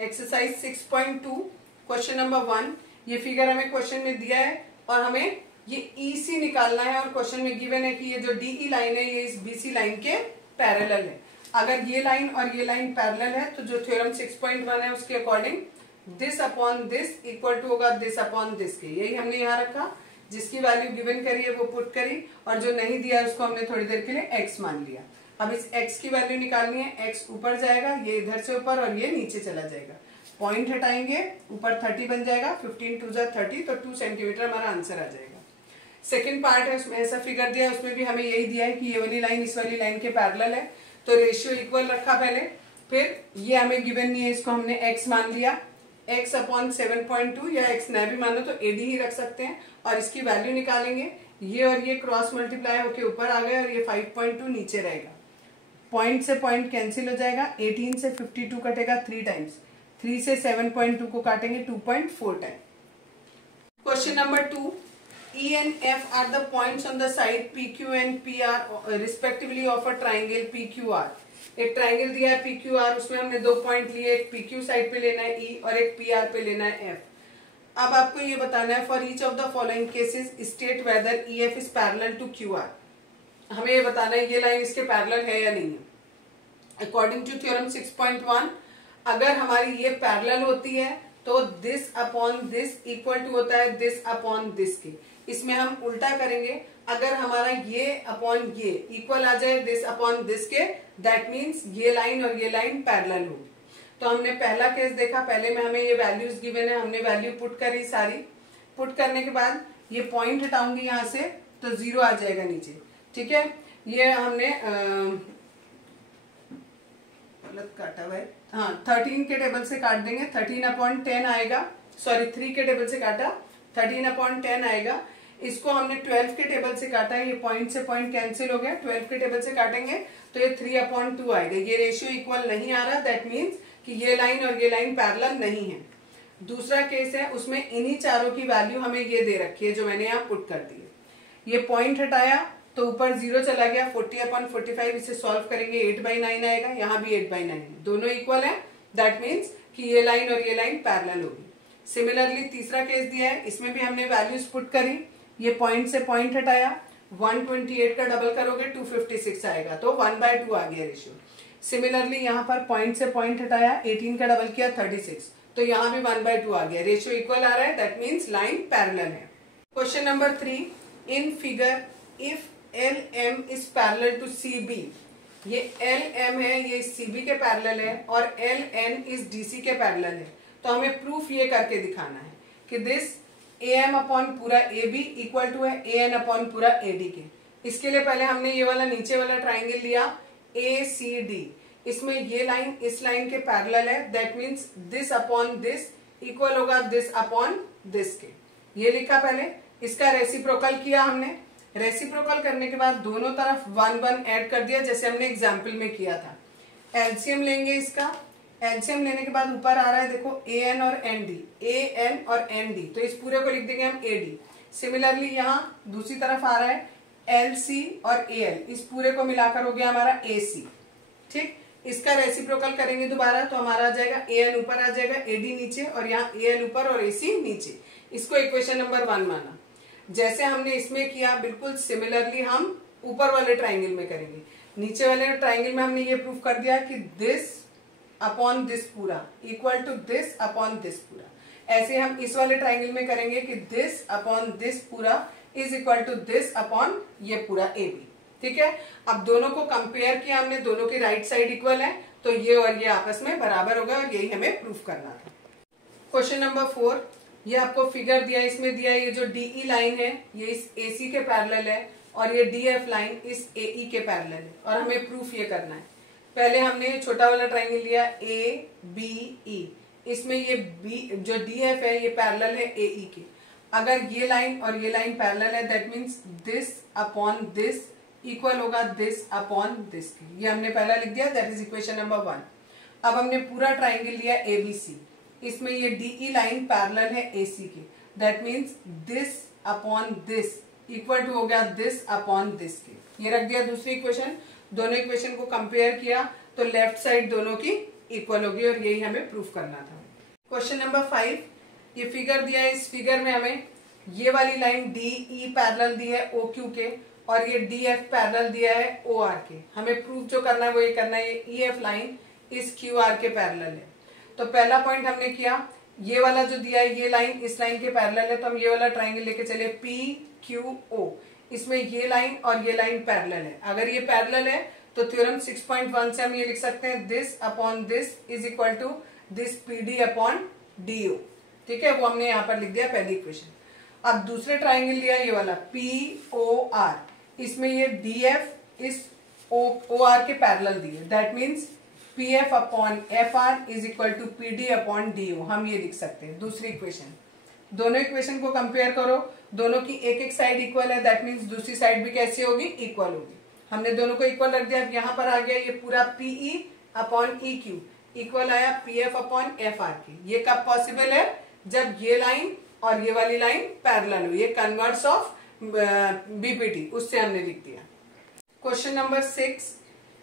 Exercise 6.2 question number 1। ये figure हमें question में दिया है और हमें ये EC निकालना है और क्वेश्चन में गिवन है कि ये जो DE लाइन है ये इस BC लाइन के पैरेलल है। अगर ये लाइन और ये लाइन पैरेलल है तो जो थ्योरम 6.1 है उसके according this upon this equal to होगा दिस अपॉन दिस के। यही हमने यहाँ रखा, जिसकी वैल्यू गिवन करी है वो पुट करी और जो नहीं दिया है उसको हमने थोड़ी देर के लिए x मान लिया। अब इस x की वैल्यू निकालनी है, x ऊपर जाएगा, ये इधर से ऊपर और ये नीचे चला जाएगा। पॉइंट हटाएंगे, ऊपर 30 बन जाएगा, 15 2 30 तो 2 सेंटीमीटर हमारा आंसर आ जाएगा। सेकंड पार्ट है, उसमें ऐसा फिगर दिया है, उसमें भी हमें यही दिया है कि ये वाली लाइन इस वाली लाइन के पैरेलल है तो रेशियो इक्वल रखा पहले, फिर ये हमें गिवन नहीं है, इसको हमने x मान लिया, x अपॉन 7.2 या x न भी मानो तो AD ही रख सकते हैं और इसकी वैल्यू निकालेंगे। ये और ये क्रॉस मल्टीप्लाई होके ऊपर आ गए और ये 5.2 नीचे रहेगा। पॉइंट से पॉइंट कैंसिल हो जाएगा, 18 से 52 कटेगा 3 टाइम्स, 3 से 7.2 को काटेंगे 2.4 time. Question number 2, E and F are the points on the side PQ and PR respectively of a triangle PQR। एक ट्राइंगल दिया है PQR, उसमें हमने 2 पॉइंट लिए, एक PQ साइड पे लेना है E और एक PR पे लेना है F। अब आपको ये बताना है for each of the following cases state whether EF is parallel to QR। हमें ये बताना है ये लाइन इसके पैरेलल है या नहीं है। अकॉर्डिंग टू थ्योरम 6.1 अगर हमारी ये पैरेलल होती है तो this upon this equal to होता है दिस अपॉन दिस के। इसमें हम उल्टा करेंगे, अगर हमारा ये अपॉन ये इक्वल आ जाए दिस अपॉन दिस के, दैट मीन्स ये लाइन और ये लाइन पैरेलल होगी। तो हमने पहला केस देखा, पहले में हमें ये वैल्यूज गिवन है, हमने वैल्यू पुट करी सारी। पुट करने के बाद ये पॉइंट हटाऊंगी यहाँ से तो 0 आ जाएगा नीचे, ठीक है। ये हमने गलत काटा हुआ है, हाँ 13 के टेबल से काट देंगे, 13/10 आएगा, सॉरी 3 के टेबल से काटा, 13/10 आएगा। इसको हमने 12 के टेबल से काटा है, ये पॉइंट से पॉइंट कैंसिल हो गया, 12 के टेबल से काटेंगे तो ये 3/2 आएगा। ये रेशियो इक्वल नहीं आ रहा, दैट मीन्स कि ये लाइन और ये लाइन पैरेलल नहीं है। दूसरा केस है, उसमें इन्हीं चारों की वैल्यू हमें ये दे रखी है जो मैंने यहाँ पुट कर दी है। ये पॉइंट हटाया तो ऊपर 0 चला गया, 40/45, इसे सॉल्व करेंगे 8/9 आएगा, यहाँ भी 8/9, दोनों इक्वल है, दैट मीन्स कि ये लाइन और ये लाइन पैरेलल होगी। सिमिलरली तीसरा केस दिया है, इसमें भी हमने वैल्यूज पुट करी, ये पॉइंट से पॉइंट हटाया, 128 का डबल करोगे 256 आएगा, तो 1/2 आ गया रेशियो। सिमिलरली यहाँ पर पॉइंट से पॉइंट हटाया, 18 का डबल किया 36, तो यहाँ भी 1/2 आ गया, रेशियो इक्वल आ रहा है, दैट मीन्स लाइन पैरेलल है। Question number 3, in figure if LM is parallel to CB, ये LM है, ये CB के पैरेलल है और LN इज DC के पैरेलल है, तो हमें प्रूफ ये करके दिखाना है कि दिस AM अपॉन पूरा AB इक्वल टू है AN अपॉन पूरा AD के। इसके लिए पहले हमने ये वाला नीचे वाला ट्राइंगल लिया ACD, इसमें ये लाइन इस लाइन के पैरेलल है, that means this upon this equal होगा दिस अपॉन दिस के। ये लिखा पहले, इसका रेसिप्रोकल किया हमने, रेसिप्रोकल करने के बाद दोनों तरफ 1 1 ऐड कर दिया जैसे हमने एग्जाम्पल में किया था। एलसीएम लेंगे इसका, एलसीएम लेने के बाद ऊपर आ रहा है देखो AN और ND, AN और ND, तो इस पूरे को लिख देंगे हम AD। सिमिलरली यहाँ दूसरी तरफ आ रहा है LC और AL, इस पूरे को मिलाकर हो गया हमारा AC, ठीक। इसका रेसिप्रोकल करेंगे दोबारा तो हमारा आ जाएगा AN ऊपर आ जाएगा, AD नीचे और यहाँ AL ऊपर और AC नीचे। इसको इक्वेशन नंबर 1 माना। जैसे हमने इसमें किया बिल्कुल सिमिलरली हम ऊपर वाले ट्राइंगल में करेंगे। नीचे वाले ट्राइंगल में हमने ये प्रूफ कर दिया कि दिस अपॉन दिस पूरा equal to this upon this पूरा। ऐसे हम इस वाले ट्राइंगल में करेंगे कि दिस अपॉन दिस पूरा is equal to this upon ये पूरा AB, ठीक है। अब दोनों को कंपेयर किया हमने, दोनों की राइट साइड इक्वल है तो ये और ये आपस में बराबर हो गया और यही हमें प्रूफ करना था। क्वेश्चन नंबर 4, ये आपको फिगर दिया, इसमें दिया ये जो DE लाइन है ये इस AC के पैरेलल है और ये DF लाइन इस AE के पैरेलल है और हमें प्रूफ ये करना है। पहले हमने छोटा वाला ट्राइंगल लिया ABE, इसमें ये B जो DF है ये पैरेलल है AE के। अगर ये लाइन और ये लाइन पैरेलल है that means this upon this equal होगा दिस अपॉन दिस के। ये हमने पहला लिख दिया, दैट इज इक्वेशन नंबर 1। अब हमने पूरा ट्राइंगल लिया ABC, इसमें ये DE लाइन पैरेलल है AC के, that means this upon this equal to हो गया दिस अपॉन दिस के। ये रख दिया दूसरी इक्वेशन। दोनों इक्वेशन को कंपेयर किया तो लेफ्ट साइड दोनों की इक्वल होगी और यही हमें प्रूफ करना था। क्वेश्चन नंबर 5, ये फिगर दिया है, इस फिगर में हमें ये वाली लाइन डी ई पैरेलल दी है ओ क्यू के और ये डी एफ पैरेलल दिया है ओ आर के। हमें प्रूफ जो करना है वो ये करना है, ये ई एफ लाइन इस क्यू आर के पैरेलल है। तो पहला पॉइंट हमने किया, ये वाला जो दिया है ये लाइन इस लाइन के पैरेलल है, तो हम ये वाला ट्राइंगल लेके चले पी क्यू ओ, इसमें ये लाइन और ये लाइन पैरेलल है। अगर ये पैरेलल है तो थ्योरम 6.1 से हम ये लिख सकते हैं this upon this is equal to this P D upon D O. ठीक है, वो हमने यहाँ पर लिख दिया पहली इक्वेशन। अब दूसरे ट्राइंगल लिया ये वाला पी ओ आर, इसमें ये डी एफ इस ओ आर के पैरेलल दिए, that means P F upon F R is equal to P D upon D O, हम ये लिख सकते हैं दूसरी इक्वेशन। दोनों इक्वेशन को कंपेयर करो, दोनों की एक एक साइड इक्वल है, दैट मीन्स दूसरी साइड भी कैसी होगी, इक्वल होगी। हमने दोनों को इक्वल रख दिया। अब यहाँ पर आ गया ये पूरा PE upon E Q equal आया P F upon F R के। ये कब पॉसिबल है, जब ये लाइन और ये वाली लाइन पैरेलल हो, ये कन्वर्ट्स ऑफ बीपीटी, उससे हमने लिख दिया। क्वेश्चन नंबर 6,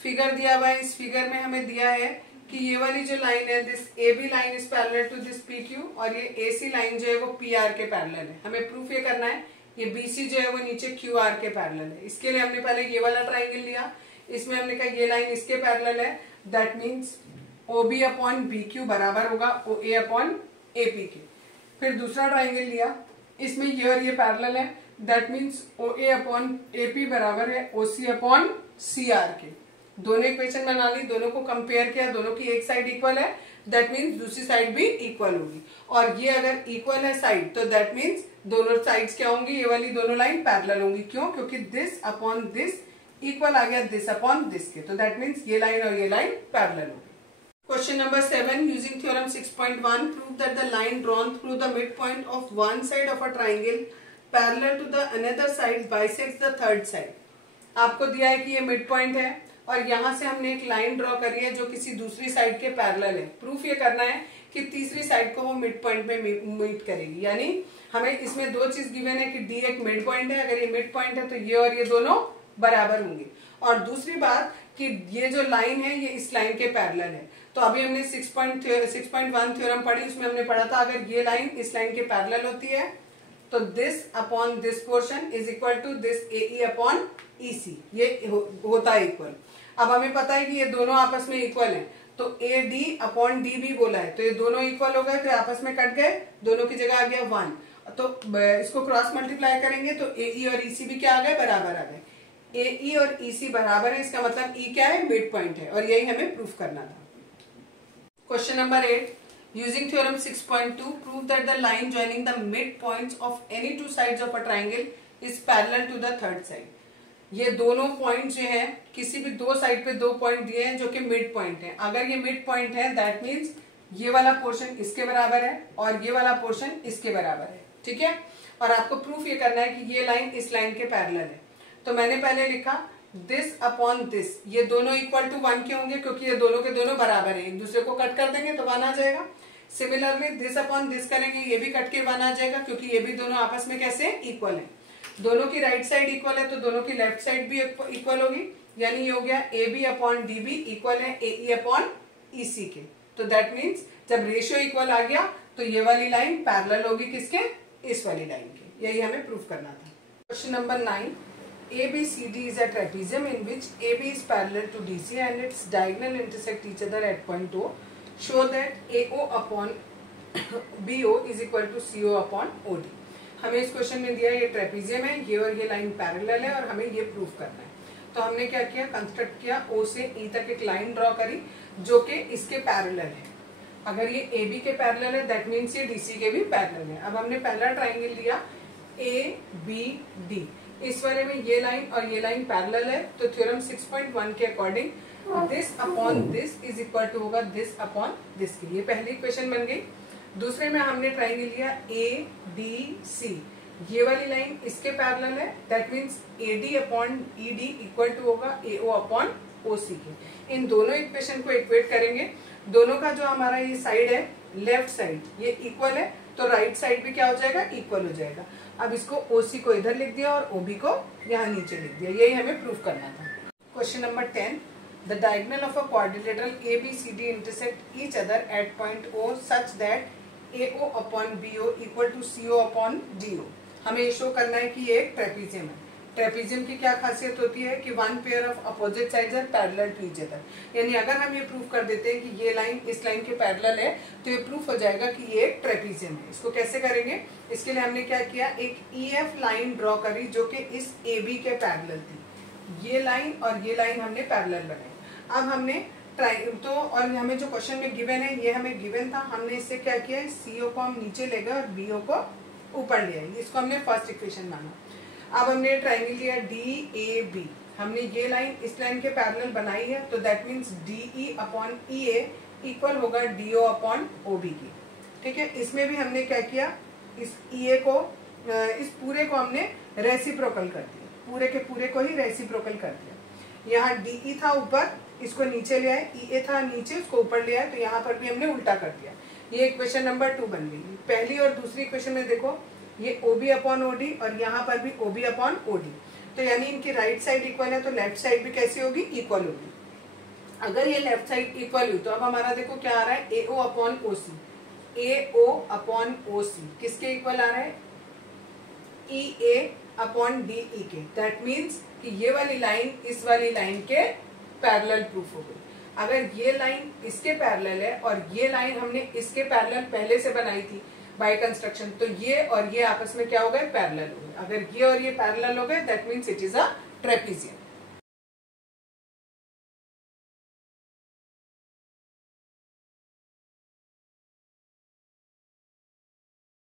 फिगर दिया हुआ है, इस फिगर में हमें दिया है कि ये वाली जो लाइन है this A B line is parallel to this P Q और ये ए सी लाइन जो है वो पी आर के पैरेलल है। हमें प्रूफ ये करना है ये बी सी जो है वो नीचे क्यू आर के पैरेलल है। इसके लिए हमने पहले ये वाला ट्राइंगल लिया, इसमें हमने कहा ये लाइन इसके पैरेलल है, that means O B upon B Q बराबर होगा ओ ए अपॉन ए पी के। फिर दूसरा ट्राइंगल लिया, इसमें ये और ये पैरेलल है, that means O A upon A P बराबर है ओ सी अपॉन सी आर के। दोनों इक्वेशन बना ली, दोनों को कंपेयर किया, दोनों की एक साइड इक्वल है, दैट मीन्स दूसरी साइड भी इक्वल होगी। और ये अगर इक्वल है साइड तो दैट मीन्स दोनों साइड्स क्या होंगी, ये वाली दोनों लाइन पैरेलल होंगी। क्यों, क्योंकि दिस अपॉन दिस इक्वल आ गया दिस अपॉन दिस के, तो दैट मीन्स ये लाइन और ये लाइन पैरेलल होगी। Question number 7, using theorem 6.1, prove that the line drawn through the midpoint of one side of a triangle parallel to the another side bisects the third side. आपको दिया है कि ये mid point है और यहाँ से हमने एक लाइन ड्रॉ करी है जो किसी दूसरी साइड के पैरेलल है। प्रूफ ये करना है कि तीसरी साइड को वो मिड पॉइंट पे मीट करेगी, यानी हमें इसमें दो चीज गिवन है कि डी एक मिड पॉइंट है, अगर ये मिड पॉइंट है तो ये और ये दोनों बराबर होंगे। और दूसरी बात कि ये जो लाइन है ये इस लाइन के पैरेलल है। तो अभी हमने 6.1 थ्योरम पढ़ी, उसमें हमने पढ़ा था अगर ये लाइन इस लाइन के पैरेलल होती है तो this upon this portion is equal to this A E upon E C, ये होता है इक्वल। अब हमें पता है कि ये दोनों आपस में इक्वल हैं, तो ए डी अपॉन डी भी बोला है, तो ये दोनों इक्वल हो गए, तो आपस में कट गए, दोनों की जगह आ गया 1। तो इसको क्रॉस मल्टीप्लाई करेंगे तो ए ई और ई सी भी क्या आ गए, बराबर आ गए। ए ई और ई सी बराबर है, इसका मतलब ई क्या है, मिड पॉइंट है, और यही हमें प्रूफ करना था। Question number 8, using theorem 6.2, prove that the line joining the midpoints of any two sides of a triangle is parallel to the third side. ये दोनों पॉइंट जो है किसी भी दो साइड पे दो पॉइंट दिए हैं जो कि मिड पॉइंट है। अगर ये मिड पॉइंट है दैट मीन्स ये वाला पोर्शन इसके बराबर है और ये वाला पोर्शन इसके बराबर है, ठीक है। और आपको प्रूफ ये करना है कि ये लाइन इस लाइन के पैरेलल है। तो मैंने पहले लिखा दिस अपॉन दिस, ये दोनों इक्वल टू 1 के होंगे क्योंकि ये दोनों के दोनों बराबर है, एक दूसरे को कट कर देंगे तो 1 आ जाएगा। सिमिलरली दिस अपॉन दिस करेंगे, ये भी कट के 1 आ जाएगा क्योंकि ये भी दोनों आपस में कैसे इक्वल है। दोनों की राइट साइड इक्वल है तो दोनों की लेफ्ट साइड भी इक्वल होगी, यानी ये हो गया A B upon D B equal है A E upon E C के। तो दैट मीन्स जब रेशियो इक्वल आ गया तो ये वाली लाइन पैरेलल होगी किसके, इस वाली लाइन के। यही हमें प्रूफ करना था। Question number 9, ABCD is a trapezium in which AB is parallel to DC and its diagonal intersect each other at point O. Show that AO upon BO is equal to CO upon OD. हमें इस question में दिया ये trapezium है, ये और ये line parallel है और हमें ये प्रूफ करना है। तो हमने क्या किया, कंस्ट्रक्ट किया, O से E तक एक लाइन ड्रॉ करी जो कि इसके पैरेलल है। अगर ये AB के पैरेलल है दैट मीन्स ये DC के भी पैरेलल है। अब हमने पहला ट्राइंगल लिया ABD, इस वाले में ये लाइन और ये लाइन पैरेलल है, तो थ्योरम 6.1 के according this upon this is equal to होगा दिस अपॉन दिस की। ये पहली इक्वेशन बन गई। दूसरे में हमने ट्राइंगल लिया ADC, ये वाली लाइन इसके पैरेलल है, that means AD upon ED equal to होगा AO अपॉन OC के। इन दोनों इक्वेशन को इक्वेट करेंगे, दोनों का जो हमारा ये साइड है लेफ्ट साइड ये इक्वल है तो राइट साइड भी क्या हो जाएगा, इक्वल हो जाएगा। अब इसको OC को इधर लिख दिया और OB को यहाँ नीचे लिख दिया, यही हमें प्रूफ करना था। Question number 10, the diagonal of a quadrilateral ABCD intersect each other at point O such that AO upon BO equal to CO upon DO। हमें ये शो करना है कि ये एक ट्रेपीजियम है। ट्रेपीजियम की क्या खासियत होती है कि one pair of opposite sides are parallel to each other, यानी अगर हम ये प्रूव कर देते हैं कि ये लाइन इस लाइन के पैरेलल है तो ये प्रूफ हो जाएगा कि ये एक ट्रेपीजियम है। इसको कैसे करेंगे, इसके लिए हमने क्या किया, एक EF लाइन ड्रॉ करी जो कि इस AB के पैरेलल थी। ये लाइन और ये लाइन हमने पैरेलल बनाई। अब हमने तो और हमें जो क्वेश्चन में गिवन है, ये हमें गिवन था, हमने इससे क्या किया, CO को हम नीचे ले गए और BO को ऊपर ले आए। इसको हमने फर्स्ट इक्वेशन माना। अब हमने ट्राइंगल लिया DAB, हमने ये लाइन इस लाइन के पैरेलल बनाई है, तो that means DE upon EA equal होगा DO अपॉन OB की। ठीक है, इसमें भी हमने क्या किया, इस EA को, इस पूरे को हमने रेसिप्रोकल कर दिया, पूरे के पूरे को ही रेसिप्रोकल कर दिया। यहाँ DE था ऊपर, इसको नीचे ले आए, EA था नीचे, उसको ऊपर ले आए, तो यहाँ पर भी हमने उल्टा कर दिया। ये इक्वेशन नंबर 2 बन गई। पहली और दूसरी इक्वेशन में देखो, ये OB अपॉन OD और यहाँ पर भी OB अपॉन OD, तो यानी इनकी राइट साइड इक्वल है, तो लेफ्ट साइड भी कैसी होगी, इक्वल होगी। अगर ये लेफ्ट साइड इक्वल हुई तो अब हमारा देखो क्या आ रहा है, AO upon OC, AO upon OC किसके इक्वल आ रहा है, EA अपॉन DE के। दैट मीन्स कि ये वाली लाइन इस वाली लाइन के पैरेलल प्रूफ हो गई। अगर ये लाइन इसके पैरेलल है और ये लाइन हमने इसके पैरेलल पहले से बनाई थी बाय कंस्ट्रक्शन, तो ये और ये आपस में क्या हो गए, पैरेलल हो गए। अगर ये और ये पैरेलल हो गए that means it is a trapezium.